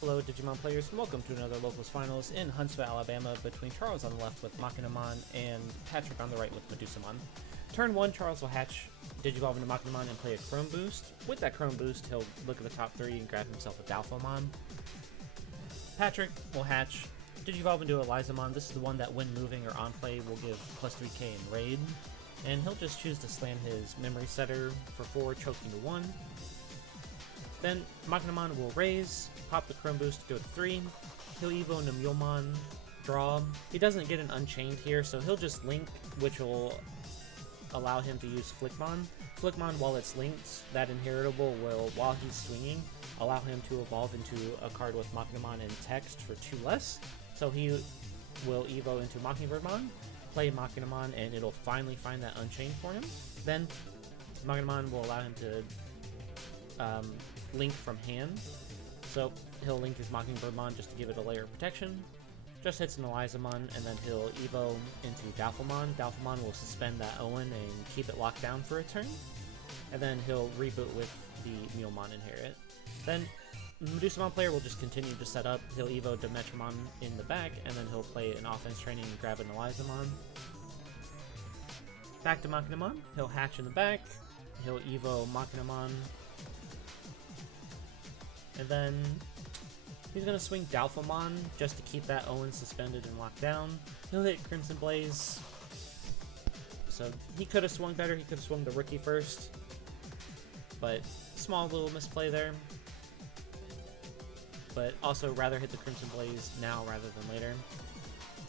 Hello Digimon players, and welcome to another Locals Finals in Huntsville, Alabama, between Charles on the left with Maquinamon and Patrick on the right with Medusamon. Turn 1, Charles will hatch, Digivolve into Maquinamon and play a Chrome Boost. With that Chrome Boost, he'll look at the top 3 and grab himself a Dalphomon. Patrick will hatch, Digivolve into Elizamon. This is the one that when moving or on play will give plus 3k in Raid. And he'll just choose to slam his Memory Setter for 4, choking to 1. Then Maquinamon will raise, pop the Chrome Boost to go to 3. He'll Evo into Mulmon, draw. He doesn't get an Unchained here, so he'll just link, which will allow him to use Flickmon. Flickmon, while it's linked, that inheritable will, while he's swinging, allow him to evolve into a card with Maquinamon and text for 2 less. So he will Evo into Mockingbirdmon, play Maquinamon, and it'll finally find that Unchained for him. Then Maquinamon will allow him to link from hand. So he'll link his Mockingbirdmon just to give it a layer of protection. Just hits an Elizamon, and then he'll Evo into Dalphomon. Dalphomon will suspend that Owen and keep it locked down for a turn. And then he'll reboot with the Mulmon inherit. Then Medusamon player will just continue to set up. He'll Evo Demetramon in the back, and then he'll play an offense training and grab an Elizamon. Back to Maquinamon. He'll hatch in the back. He'll Evo Maquinamon. And then he's going to swing Dalphomon just to keep that Owen suspended and locked down. He'll hit Crimson Blaze. So he could have swung better. He could have swung the rookie first. But small little misplay there. But also rather hit the Crimson Blaze now rather than later.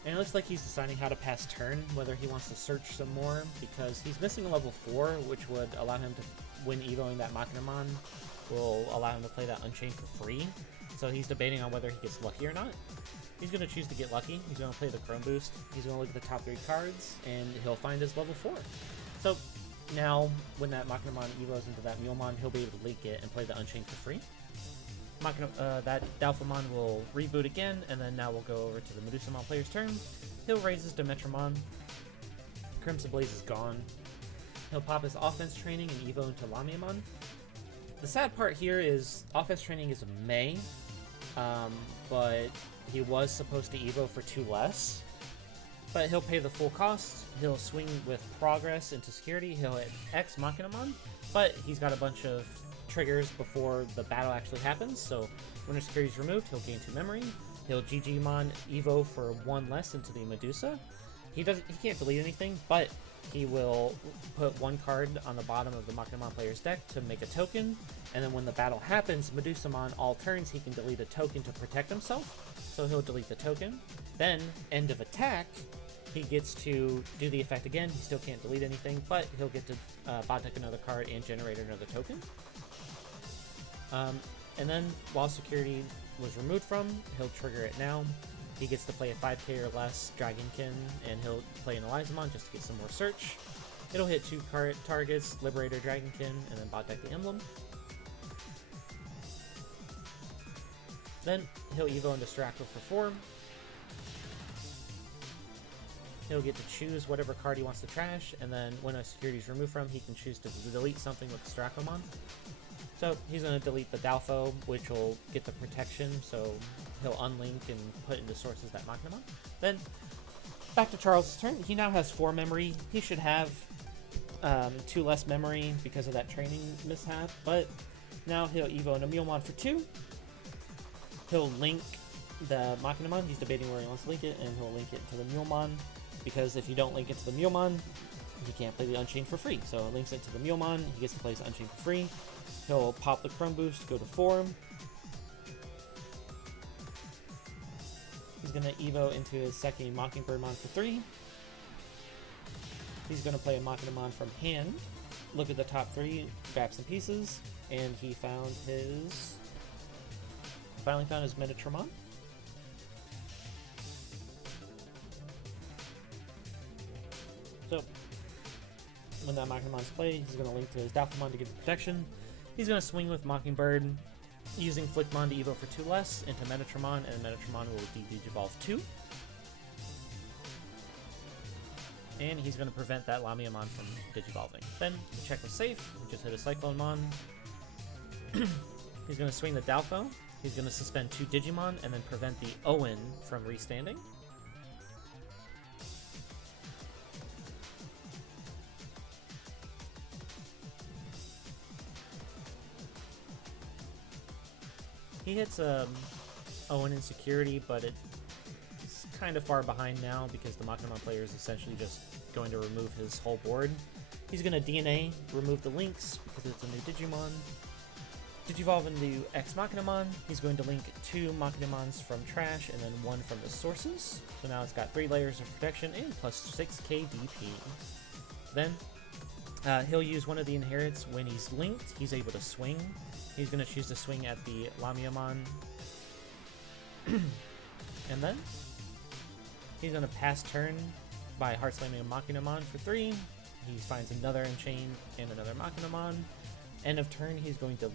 And it looks like he's deciding how to pass turn, whether he wants to search some more, because he's missing a level 4, which would allow him to, when Evoing that Maquinamon, will allow him to play that Unchained for free. So he's debating on whether he gets lucky or not. He's going to choose to get lucky. He's going to play the Chrome Boost. He's going to look at the top 3 cards, and he'll find his level 4. So now, when that Maquinamon evos into that Mulmon, he'll be able to link it and play the Unchained for free. That Dalphomon will reboot again, and then now we'll go over to the Medusamon player's turn. He'll raise his Demetramon. Crimson Blaze is gone. He'll pop his offense training and Evo into Lamiamon. The sad part here is offense training is a May, but he was supposed to Evo for 2 less. But he'll pay the full cost. He'll swing with progress into security. He'll hit ExMaquinamon, but he's got a bunch of triggers before the battle actually happens, so when his security is removed, he'll gain 2 memory. He'll Digimon Evo for 1 less into the Medusa. He can't delete anything, but he will put 1 card on the bottom of the Maquinamon player's deck to make a token, and then when the battle happens, Medusamon all turns he can delete a token to protect himself, so he'll delete the token. Then, end of attack, he gets to do the effect again. He still can't delete anything, but he'll get to bot deck another card and generate another token. And then, while security was removed from, he'll trigger it now. He gets to play a 5k or less Dragonkin, and he'll play an Elizamon just to get some more search. It'll hit 2 targets, Liberator, Dragonkin, and then bot deck the emblem. Then, he'll Evo into Strackle for 4. He'll get to choose whatever card he wants to trash, and then when a security is removed from, he can choose to delete something with Stracomon. So he's going to delete the Dalpho, which will get the protection, so he'll unlink and put into sources that Maquinamon. Then, back to Charles' turn. He now has 4 memory. He should have 2 less memory because of that training mishap, but now he'll Evo into Mulmon for 2. He'll link the Maquinamon. He's debating where he wants to link it, and he'll link it to the Mulmon, because if you don't link it to the Mulmon, he can't play the Unchained for free. So it links it to the Mulmon, he gets to play his Unchained for free. He'll pop the Chrome Boost, go to 4. He's going to Evo into his second Mockingbirdmon for 3. He's going to play a Maquinamon from hand, look at the top 3, grab some pieces, and he finally found his Medusamon. So, when that Maquinamon's played, he's going to link to his Dalphomon to give protection. He's going to swing with Mockingbird, using Flickmon to Evo for 2 less into Medusamon, and Medusamon will Digivolve 2. And he's going to prevent that Lamiamon from Digivolving. Then, check was safe, just hit a Cyclonemon. He's going to swing the Dalpho, He's going to suspend 2 Digimon and then prevent the Owen from restanding. He hits Owen in security, but it's kind of far behind now because the Maquinamon player is essentially just going to remove his whole board. He's going to DNA, remove the links because it's a new Digimon. Digivolve into ExMaquinamon. He's going to link 2 Maquinamons from trash and then 1 from the sources. So now it's got 3 layers of protection and plus 6k DP. Then he'll use one of the inherits when he's linked. He's able to swing. He's going to choose to swing at the Lamiamon. And then he's going to pass turn by hard slamming a Maquinamon for 3. He finds another Unchained and another Maquinamon. End of turn, he's going to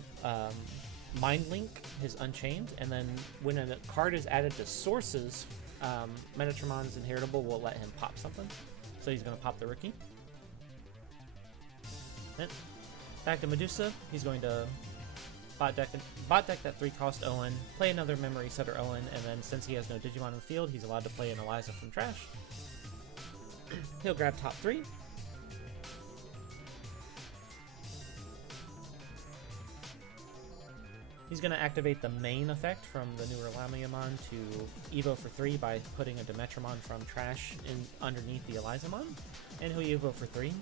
Mind Link his Unchained, and then when a card is added to sources, Medusamon's inheritable will let him pop something. So he's going to pop the rookie. Then back to Medusa, he's going to bot deck that 3-cost Owen, play another Memory Setter Owen, and then since he has no Digimon in the field, he's allowed to play an Eliza from trash. He'll grab top 3. He's going to activate the main effect from the newer Lamiamon to Evo for 3 by putting a Dimetramon from trash in underneath the Elizamon, and he'll Evo for 3.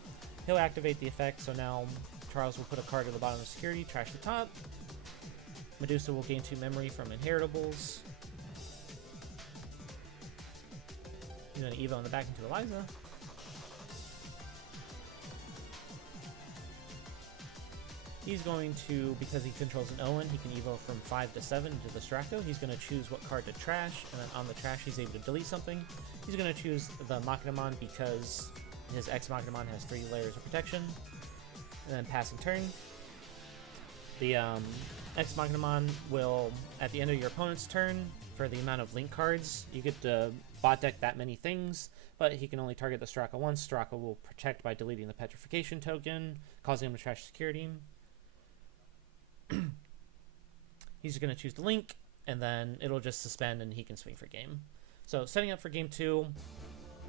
He'll activate the effect, so now Charles will put a card at the bottom of security, trash the top. Medusa will gain 2 memory from inheritables. He's going to Evo in the back into Eliza. He's going to, because he controls an Owen, he can Evo from 5 to 7 into the Straco. He's going to choose what card to trash, and then on the trash he's able to delete something. He's going to choose the Maquinamon because his ExMaquinamon has 3 layers of protection. And then passing turn. The ExMaquinamon will, at the end of your opponent's turn, for the amount of link cards, you get to bot deck that many things, but he can only target the Straco once. Straco will protect by deleting the petrification token, causing him to trash security. He's going to choose the link, and then it'll just suspend and he can swing for game. So setting up for game 2,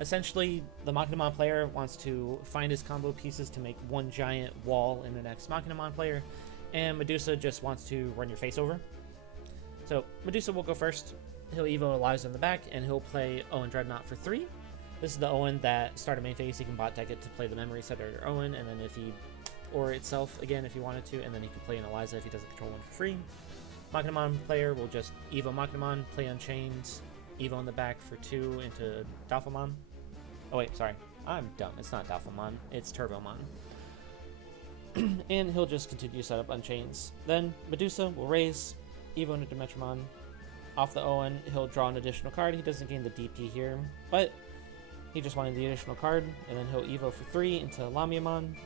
essentially the Maquinamon player wants to find his combo pieces to make one giant wall in the next Maquinamon player, and Medusa just wants to run your face over. So Medusa will go first. He'll Evo Eliza in the back, and he'll play Owen Dreadnought for 3. This is the Owen that started main phase. He can bot deck it to play the Memory Setter Owen, and then if he or itself again if he wanted to, and then he can play an Eliza if he doesn't control one for free. Maquinamon player will just Evo Maquinamon, play Unchained, Evo in the back for 2 into Dalphamon. Oh wait, sorry, I'm dumb. It's not Dalphamon, it's Turbomon. And he'll just continue to set up Unchains. Then Medusa will raise, Evo into Dimetramon. Off the Owen, he'll draw an additional card. He doesn't gain the DP here, but he just wanted the additional card, and then he'll Evo for 3 into Lamiamon.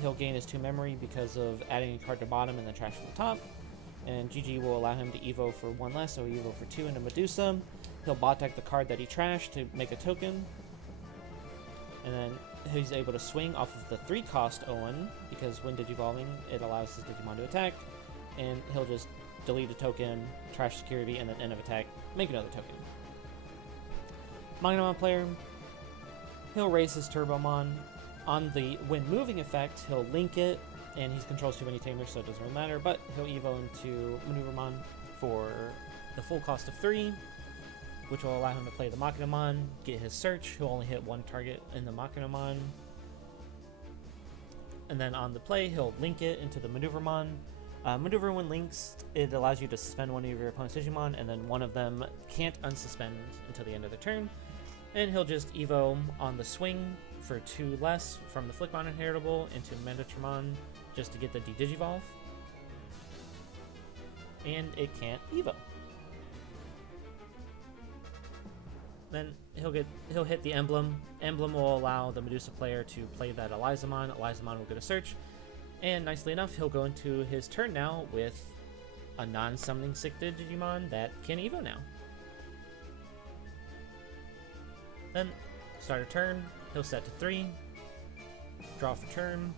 He'll gain his 2 memory because of adding a card to bottom and then trash from the top. And GG will allow him to Evo for 1 less, so he'll Evo for 2 into Medusa. He'll bot deck the card that he trashed to make a token. And then he's able to swing off of the 3-cost Owen, because when Digivolving, it allows his Digimon to attack. And he'll just delete a token, trash security, and then end of attack, make another token. Maquinamon player, he'll raise his Turbomon. On the when moving effect, he'll link it, and he controls too many tamers, so it doesn't really matter, but he'll Evo into Maneuvermon for the full cost of 3, which will allow him to play the Maquinamon, get his search. He'll only hit 1 target in the Maquinamon. And then on the play, he'll link it into the Maneuvermon. Maneuver when links, it allows you to suspend one of your opponent's Digimon, and then one of them can't unsuspend until the end of the turn. And he'll just Evo on the swing for 2 less from the Flickmon inheritable into Medusamon just to get the Digivolve. And it can't Evo. Then he'll hit the Emblem. Emblem will allow the Medusa player to play that Elizamon. Elizamon will get a search. And nicely enough, he'll go into his turn now with a non-summoning Sicted Digimon that can Evo now. Then, start a turn, he'll set to 3, draw for turn,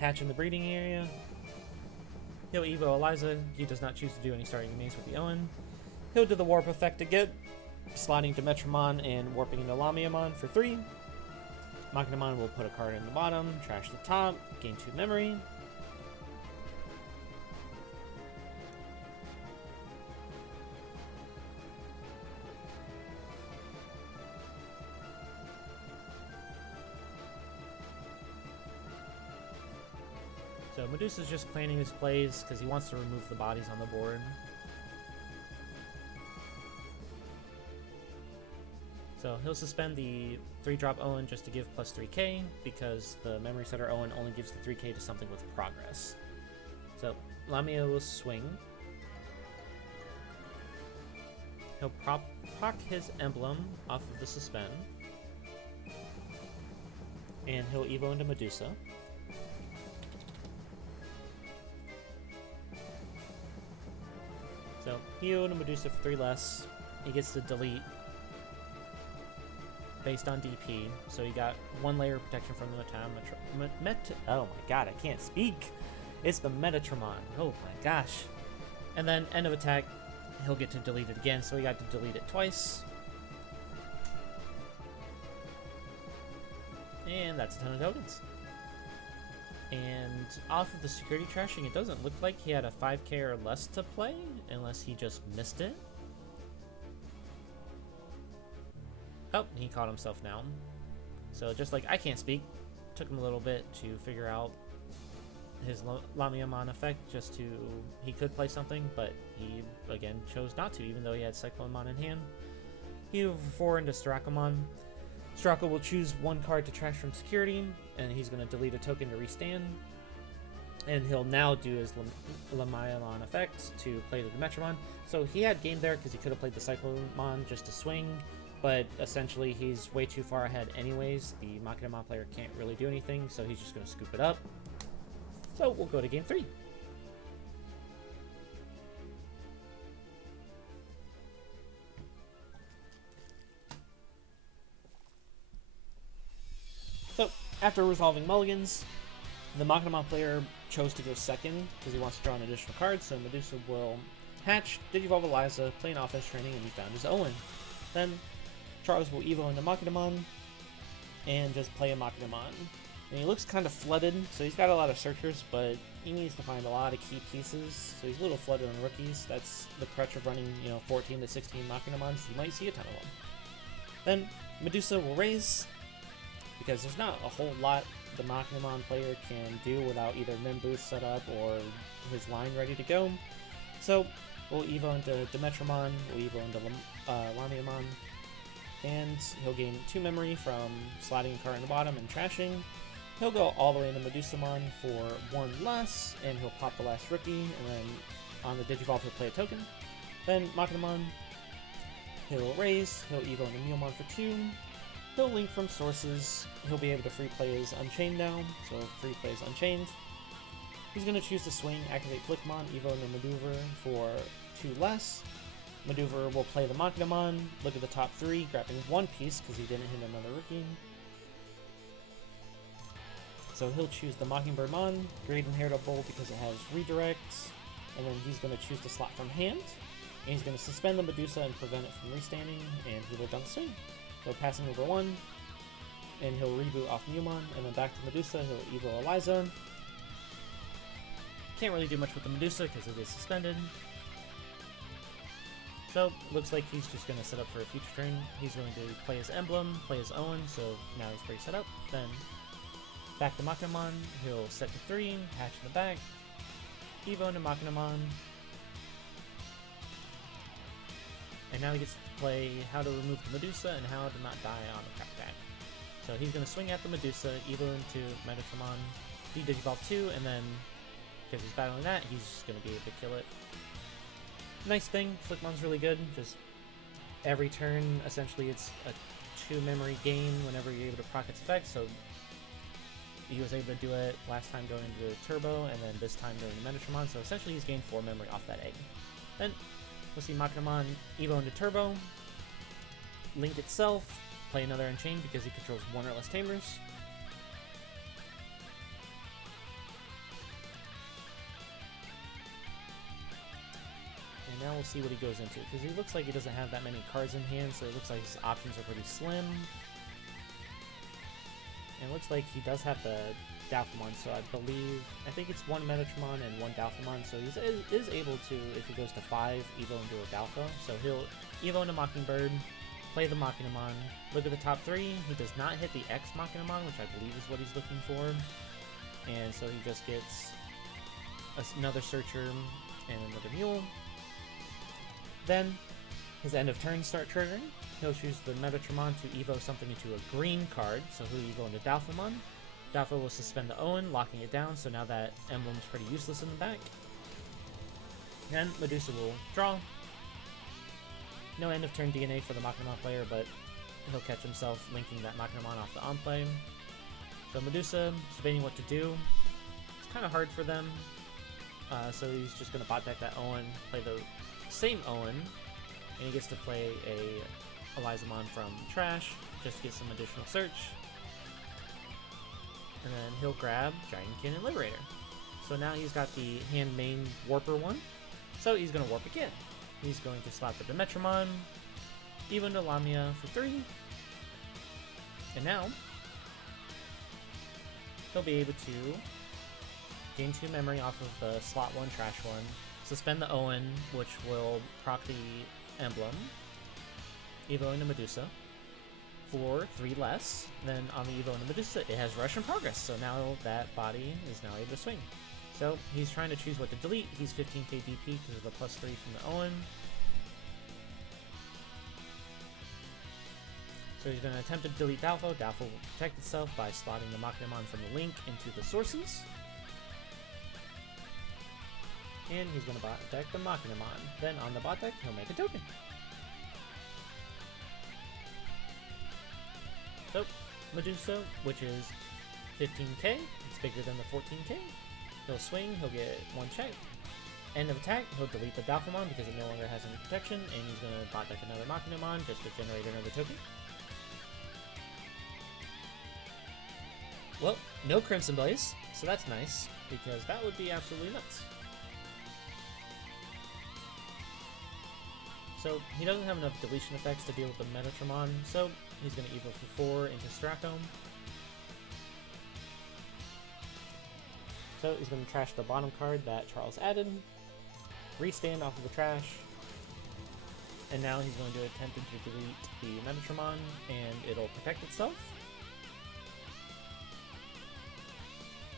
hatch in the breeding area, He'll Evo Eliza. He does not choose to do any starting remains with the Owen. He'll do the warp effect again, sliding to Metromon and warping into Lamiamon for 3. Maquinamon will put a card in the bottom, trash the top, gain 2 memory. So Medusa's just planning his plays because he wants to remove the bodies on the board. So he'll suspend the 3-drop Owen just to give plus 3k, because the Memory Setter Owen only gives the 3k to something with progress. So Lamia will swing. He'll proc his emblem off of the suspend. And he'll Evo into Medusa. So he Evo into Medusa for 3 less. He gets to delete based on DP, so he got 1 layer of protection from the oh my god, I can't speak! It's the Metatramon. Oh my gosh. And then end of attack, he'll get to delete it again, so he got to delete it twice. And that's a ton of tokens. And off of the security trashing, it doesn't look like he had a 5k or less to play, unless he just missed it. Oh, he caught himself now. So just like I can't speak, took him a little bit to figure out his Lamiamon effect, just to, he could play something, but he again chose not to, even though he had Cyclonemon in hand. He over 4 into Strakomon. Strako will choose 1 card to trash from security, and he's going to delete a token to restand. And he'll now do his Lamiamon effect to play the Dimetramon. So he had game there because he could have played the Cyclonemon just to swing, but essentially he's way too far ahead anyways. The Maquinamon player can't really do anything, so he's just going to scoop it up. So we'll go to game 3. So after resolving mulligans, the Maquinamon player chose to go second because he wants to draw an additional card, so Medusa will hatch, Digivolve Eliza, play an offense training, and he found his Owen. Then Charles will Evo into Maquinamon and just play a Maquinamon. And he looks kind of flooded, so he's got a lot of searchers, but he needs to find a lot of key pieces, so he's a little flooded on rookies. That's the crutch of running, 14 to 16 Maquinamons. You might see a ton of them. Then Medusa will raise, because there's not a whole lot the Maquinamon player can do without either Min Boost set up or his line ready to go. So we'll Evo into Dimetramon, we'll Evo into Lamiamon, and he'll gain 2 memory from sliding a card in the bottom and trashing. He'll go all the way into Medusamon for 1 less, and he'll pop the last rookie, and then on the Digivolve he'll play a token. Then Maquinamon, he'll raise, he'll Evo into Meowmon for 2, he'll link from sources, he'll be able to free play his Unchained now, so free play his Unchained. He's going to choose to swing, activate Flickmon, Evo into Maneuver for 2 less. Maneuver will play the Maquinamon, look at the top 3, grabbing 1 piece because he didn't hit another rookie. So he'll choose the Mockingbirdmon, Great Inheritable because it has redirects, and then he's going to choose to slot from hand, and he's going to suspend the Medusa and prevent it from restanding, and he will dunk swing. So passing over 1, and he'll reboot off Meowmon, and then back to Medusa, he'll Evo Eliza. Can't really do much with the Medusa because it is suspended. So, looks like he's just going to set up for a future turn. He's going to play his Emblem, play his Owen, so now he's pretty set up. Then, back to Maquinamon, he'll set to 3, hatch in the back, Evo into Maquinamon, and now he gets to play how to remove the Medusa and how to not die on the crackback. So he's going to swing at the Medusa, Evo into Metatramon, Digivolve 2, and then, because he's battling that, he's just going to be able to kill it. Nice thing, Flickmon's really good, just every turn, essentially it's a 2 memory gain whenever you're able to proc its effect, so he was able to do it last time going into Turbo, and then this time going to Metatramon, so essentially he's gained 4 memory off that egg. Then, we'll see Maquinamon Evo into Turbo, link itself, play another Unchained because he controls 1 or less Tamers. we'll see what he goes into, because he looks like he doesn't have that many cards in hand, so it looks like his options are pretty slim. And it looks like he does have the Dalphomon, so I think it's one Metatramon and one Dalphomon, so he is able to, if he goes to 5, Evo into a Dalpho. So he'll Evo into Mockingbird, play the Maquinamon, look at the top 3, he does not hit the ExMaquinamon, which I believe is what he's looking for, and so he just gets another Searcher and another Mule. Then, his end of turn start triggering. He'll choose the Metatramon to Evo something into a green card, so he'll Evo into Dalphomon. Dalpho will suspend the Owen, locking it down, so now that emblem's pretty useless in the back. Then Medusa will draw. No end of turn DNA for the Maquinamon player, but he'll catch himself linking that Maquinamon off the on-play. So Medusa, debating what to do. It's kind of hard for them, so he's just going to bot deck that Owen, play the same Owen, and he gets to play a Elizamon from trash, just to get some additional search. And then he'll grab Dragonkin and Liberator. So now he's got the hand main Warper one, so he's going to warp again. He's going to slap the Dimetramon, Evo into Lamia for 3, and now he'll be able to gain 2 memory off of the slot 1 trash one, suspend the Owen, which will proc the emblem, Evo into Medusa for 3 less. Then on the Evo into Medusa, it has Rush in progress, so now that body is now able to swing. So he's trying to choose what to delete. He's 15k DP because of the +3 from the Owen. So he's going to attempt to delete Dalpho. Dalpho will protect itself by slotting the Maquinamon from the link into the sources. And he's going to bot deck the Maquinamon. Then on the bot deck, he'll make a token. So, Medusa, which is 15k, it's bigger than the 14k. He'll swing, he'll get 1 check. End of attack, he'll delete the Dalphomon because it no longer has any protection, and he's going to bot deck another Maquinamon just to generate another token. Well, no Crimson Blaze, so that's nice, because that would be absolutely nuts. So he doesn't have enough deletion effects to deal with the Metatramon, so he's going to Evo for 4 into Stracom. So he's going to trash the bottom card that Charles added, restand off of the trash, and now he's going to attempt to delete the Metatramon, and it'll protect itself.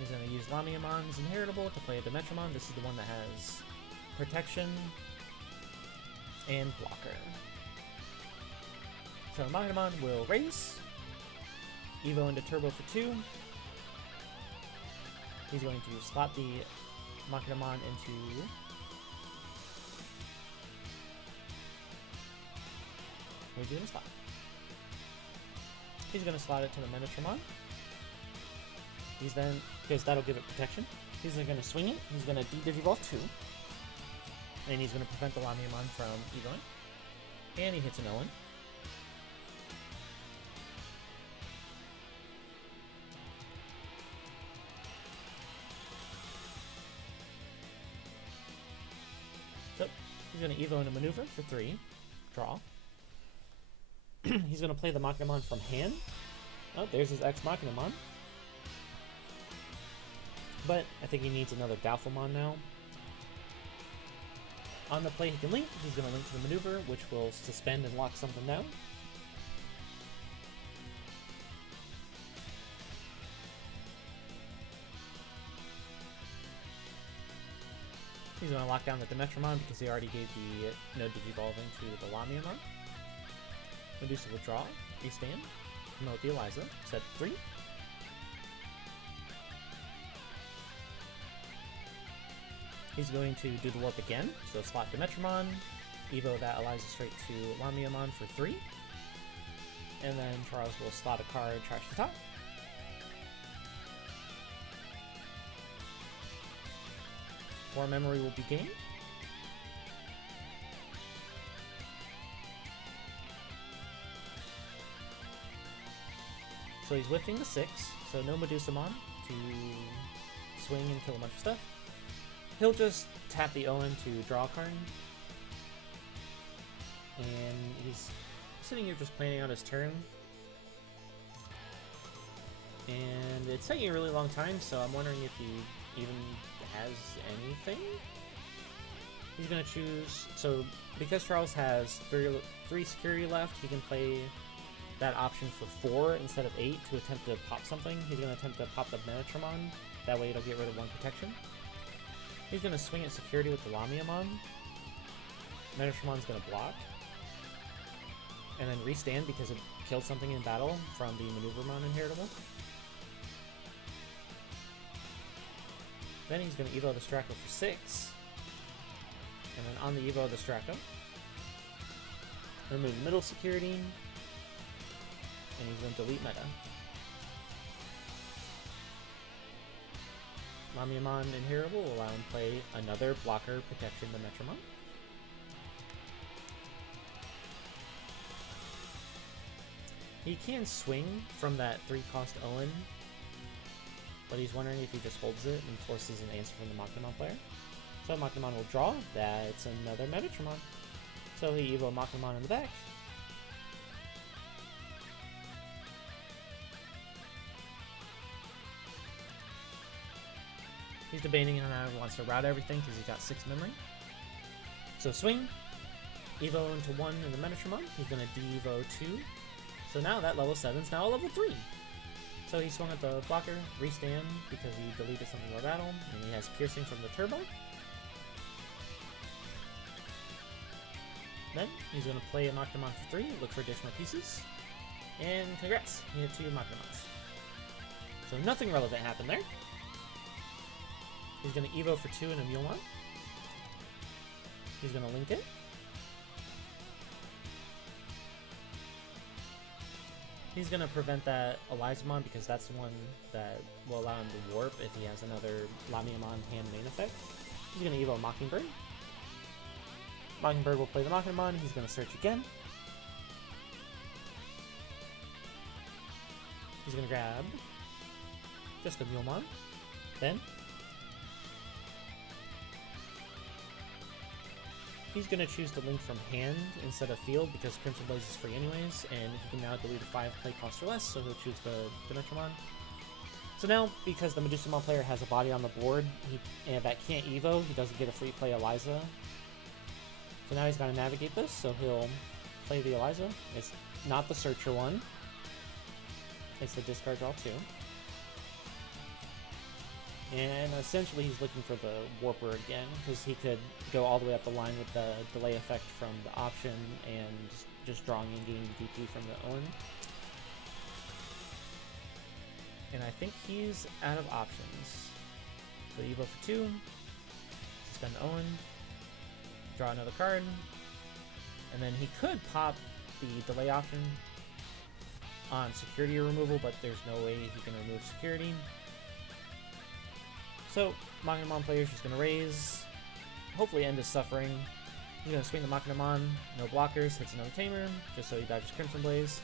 He's going to use Lamiamon's Inheritable to play a Dimetramon. This is the one that has protection and blocker. So Maquinamon will raise, Evo into Turbo for 2. He's going to slot the Maquinamon into where's he going to slot? He's going to slot it to the Metatramon. He's then, because that'll give it protection, he's then going to swing it, he's going to de-digivolve 2, and he's going to prevent the Lamiamon from Evoing, and he hits an Owen. So, he's going to Evo into Maneuver for 3, draw. He's going to play the Maquinamon from hand. Oh, there's his ExMaquinamon. But I think he needs another Dalphomon now. On the play he can link, he's going to link to the Maneuver, which will suspend and lock something down. He's going to lock down the Dimetramon because he already gave the no Digivolve into the Lamiamon. Medusa will draw, restand, promote the Eliza, set 3. He's going to do the warp again, so slot Dimetramon, Evo that Eliza straight to Lamiamon for 3. And then Charles will slot a card, trash the top. More memory will be gained. So he's whiffing the 6, so no Medusamon to swing and kill a bunch of stuff. He'll just tap the Owen to draw a card. he's sitting here just planning out his turn. And it's taking a really long time, so I'm wondering if he even has anything? He's gonna choose, so because Charles has three security left, he can play that option for 4 instead of 8 to attempt to pop something. He's gonna attempt to pop the Medusamon, that way it'll get rid of 1 protection. He's gonna swing at security with the Lamiamon. Medusamon's gonna block. And then restand because it killed something in battle from the Maneuvermon inheritable. Then he's gonna Evo the Straco for 6. And then on the Evo of the Straco, remove middle security, and he's going to delete meta. Lamiamon Inheritable will allow him to play another blocker protection to Metramon. He can swing from that 3-cost Owen, but he's wondering if he just holds it and forces an answer from the Maquinamon player. So Maquinamon will draw. That's another Medusamon. So he Evo Maquinamon in the back. He's debating on how he wants to route everything because he's got 6 memory. So swing, Evo into 1 in the Medusamon. He's going to de-Evo 2. So now that level 7 is now a level 3. So he swung at the blocker, restand because he deleted something more battle, and he has piercing from the turbo. Then he's going to play a Maquinamon for 3, look for additional pieces, and congrats, you have 2 Maquinamons. So nothing relevant happened there. He's going to Evo for 2 in a Mulemon. He's going to link it. He's going to prevent that Elizamon because that's the one that will allow him to warp if he has another Lamiamon hand main effect. He's going to Evo Mockingbird. Mockingbird will play the Maquinamon. He's going to search again. He's going to grab just a Mulemon. Then he's going to choose to link from hand instead of field because Crimson Blaze is free anyways, and he can now delete a 5 play cost or less, so he'll choose the Medusamon. So now, because the Medusamon player has a body on the board and that can't Evo, he doesn't get a free play Eliza. So now he's got to navigate this, so he'll play the Eliza. It's not the Searcher one. It's the discard draw 2. And essentially he's looking for the Warper again, because he could go all the way up the line with the delay effect from the option and just drawing and getting DP from the Owen. And I think he's out of options. So Evo for 2, suspend Owen, draw another card, and then he could pop the delay option on security removal, but there's no way he can remove security. So, Maquinamon player is just going to raise, hopefully end his suffering. He's going to swing the Maquinamon, no blockers, hits another Tamer, just so he dodges Crimson Blaze.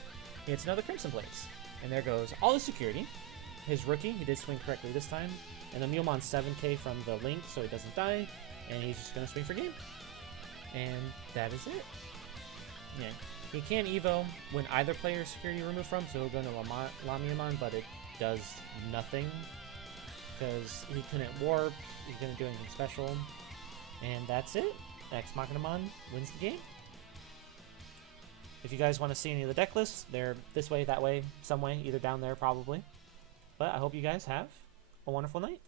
He hits another Crimson Blaze. And there goes all the security. His rookie, he did swing correctly this time. And the Mulemon's 7k from the link, so he doesn't die. And he's just going to swing for game. And that is it. Yeah. He can Evo when either player is security removed from, so he'll go into Lamiamon, but it does nothing. Because he couldn't warp, he couldn't do anything special. And that's it. ExMaquinamon wins the game. If you guys want to see any of the deck lists, they're this way, that way, some way, either down there probably. But I hope you guys have a wonderful night.